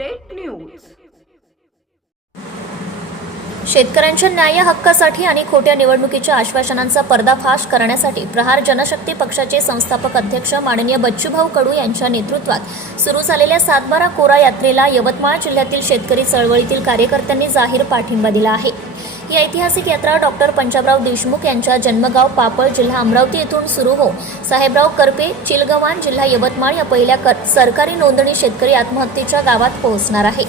Update news शेतकऱ्यांच्या न्याय हक्कासाठी आणि खोट्या निवडणुकीच्या आश्वासनांचा पर्दाफाश करण्यासाठी प्रहार जनशक्ती पक्षाचे संस्थापक अध्यक्ष माननीय बच्चूभाऊ कडू यांच्या नेतृत्वात सुरू झालेल्या सातबारा कोरा यात्रेला यवतमाळ जिल्ह्यातील शेतकरी चळवळीतील कार्यकर्त्यांनी जाहीर पाठिंबा दिला आहे. ही ऐतिहासिक यात्रा डॉक्टर पंजाबराव देशमुख यांच्या जन्मगाव पापळ जिल्हा अमरावती येथून सुरू हो. साहेबराव करपे चिलगवान जिल्हा यवतमाळ या पहिल्या कर- सरकारी नोंदणी शेतकरी आत्महत्येच्या गावात पोहोचणार आहे.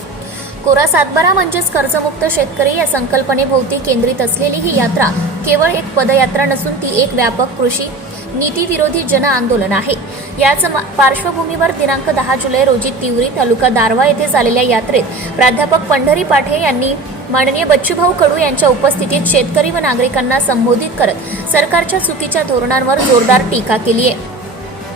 कोरा सातबारा म्हणजेच कर्जमुक्त शेतकरी या संकल्पनेभोवती केंद्रित असलेली ही यात्रा केवळ एक पदयात्रा नसून ती एक व्यापक कृषी नीतीविरोधी जन आंदोलन आहे. याच पार्श्वभूमीवर दिनांक दहा जुलै रोजी तिवरी तालुका दारवा येथे झालेल्या यात्रेत प्राध्यापक पंढरी पाठे यांनी माननीय बच्चूभाऊ कडू यांच्या उपस्थितीत शेतकरी व नागरिकांना संबोधित करत सरकारच्या चुकीच्या धोरणांवर जोरदार टीका केली आहे.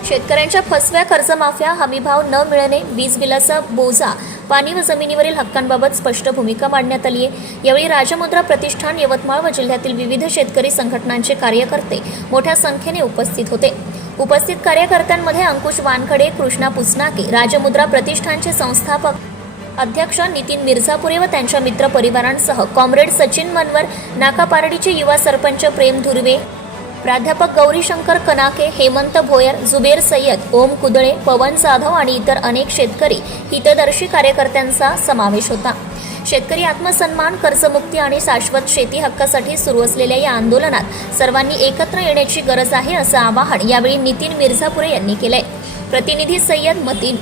शेतकऱ्यांच्या फसव्या कर्जमाफ्या हमीभाव न मिळणे वीज बिलाचा बोजा पाणी व जमिनीवरील हक्कांबाबत स्पष्ट भूमिका मांडण्यात आली आहे. यावेळी राजमुद्रा प्रतिष्ठान यवतमाळ व जिल्ह्यातील विविध शेतकरी संघटनांचे कार्यकर्ते मोठ्या संख्येने उपस्थित होते. उपस्थित कार्यकर्त्यांमध्ये अंकुश वानखडे कृष्णा पुसनाके राजमुद्रा प्रतिष्ठानचे संस्थापक अध्यक्ष नितीन मिर्झापुरे व त्यांच्या मित्र परिवारांसह कॉम्रेड सचिन मनवर नाकापारडीचे युवा सरपंच प्रेम धुर्वे प्राध्यापक गौरीशंकर कनाके हेमंत भोयर जुबेर सय्यद ओम कुदळे पवन जाधव आणि इतर अनेक शेतकरी हितदर्शी कार्यकर्त्यांचा समावेश होता. शेतकरी आत्मसन्मान कर्जमुक्ती आणि शाश्वत शेती हक्कासाठी सुरू असलेल्या या आंदोलनात सर्वांनी एकत्र येण्याची गरज आहे असं आवाहन यावेळी नितीन मिर्झापुरे यांनी केलंय. प्रतिनिधी सय्यद मतीन.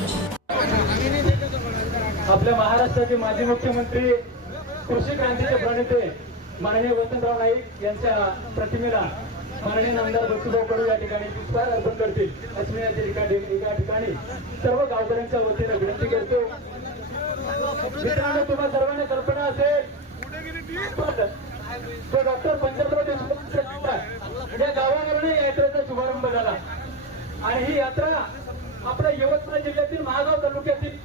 आपल्या महाराष्ट्राचे माजी मुख्यमंत्री कृषी क्रांतीचे प्रणेते माननीय वसंतराव नाईक यांच्या प्रतिमेला माननीय आमदार बच्चूभाऊ कडू या ठिकाणी पुष्पहार अर्पण करतील. अशी मी या ठिकाणी ठिकाणी सर्व गावकऱ्यांच्या वतीने विनंती करतो. मित्रांनो तुम्हाला सर्वांना कल्पना असेल तो डॉक्टर पंजाबराव देशमुख या गावावरून या यात्रेचा शुभारंभ झाला. आणि ही यात्रा आपल्या यवतमाळ जिल्ह्यातील महागाव तालुक्यातील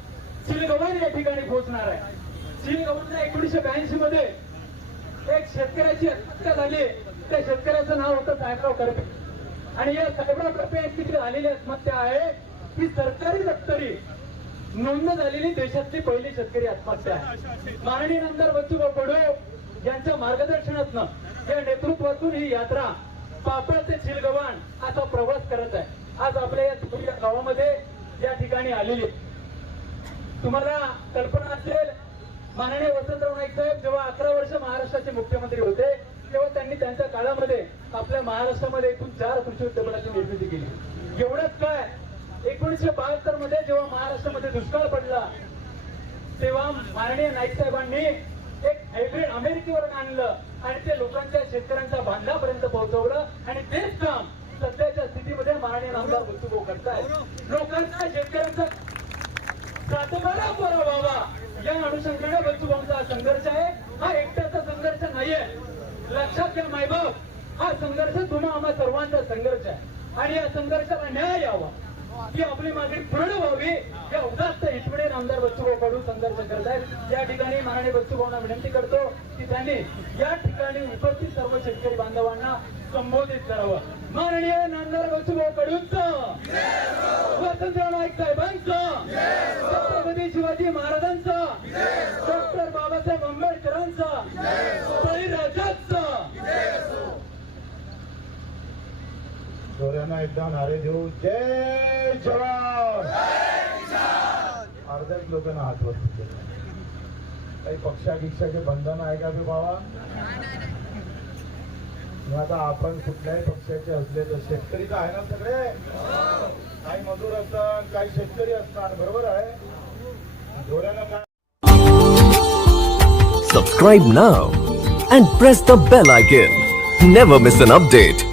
सिलगवान या ठिकाणी पोहोचणार आहे. सिलगवानला एकोणीशे ब्याऐंशी मध्ये एक शेतकऱ्याची हत्या झाली. त्या शेतकऱ्याचं नाव होतं साहेबराव करपे. आणि या साहेबराव करपे यांची जी झालेली आत्महत्या आहे ती सरकारी दप्तरी नोंद झालेली देशातली पहिली शेतकरी आत्महत्या आहे. माननीय नंतर बच्चूभाऊ कडू यांच्या मार्गदर्शनातनं या नेतृत्वातून ही यात्रा पापड ते चिलगवान असा प्रवास करत आहे. आज आपल्या या गावामध्ये या ठिकाणी आलेली आहे. तुम्हाला कल्पना असेल माननीय वसंतराव नाईक साहेब जेव्हा अकरा वर्ष महाराष्ट्राचे मुख्यमंत्री होते तेव्हा त्यांनी त्यांच्या काळामध्ये आपल्या महाराष्ट्रामध्ये एकूण चार कृषी उद्योगाची निर्मिती केली. एवढंच काय एकोणीसशे बहात्तरमध्ये जेव्हा महाराष्ट्रामध्ये दुष्काळ पडला तेव्हा माननीय नाईक साहेबांनी एक हायब्रिड अमेरिकेवर आणलं आणि ते लोकांच्या शेतकऱ्यांच्या बांधापर्यंत पोहोचवलं आणि तेच काम सध्याच्या स्थितीमध्ये माननीय आमदार बच्चूभाऊ करतायत. लोकांचा शेतकऱ्यांचा सातबारा बरा व्हावा. या अनुषंगाने बच्चूभाऊंचा हा संघर्ष आहे. हा एकट्याचा संघर्ष नाहीये. लक्षात घ्या मायबाप. हा संघर्ष तुम्हा आम्हा सर्वांचा संघर्ष आहे. आणि या संघर्षाला न्याय यावा. ही आपली मागणी पूर्ण व्हावी. या उदास्त हिटवडे नामदार बच्चूभाऊ कडू संघर्ष करत आहेत. या ठिकाणी माननीय बच्चूभाऊंना विनंती करतो की त्यांनी या ठिकाणी उपस्थित सर्व शेतकरी बांधवांना संबोधित करावं. माननीय नामदार बच्चूभाऊ कडूंचं वसंतराव नाईक जोरानं एकदा नारे देऊ जय जवान अर्ध्याच लोकांना हात वरती केले काही पक्षागिक्षाचे बंधन आहे का ते बाबा आता आपण कुठल्याही पक्षाचे असले तर शेतकरी तर आहे ना सगळे काही मजूर असतात काही शेतकरी असतात बरोबर आहे जोरानं काय Subscribe now and press the bell icon. Never miss an update.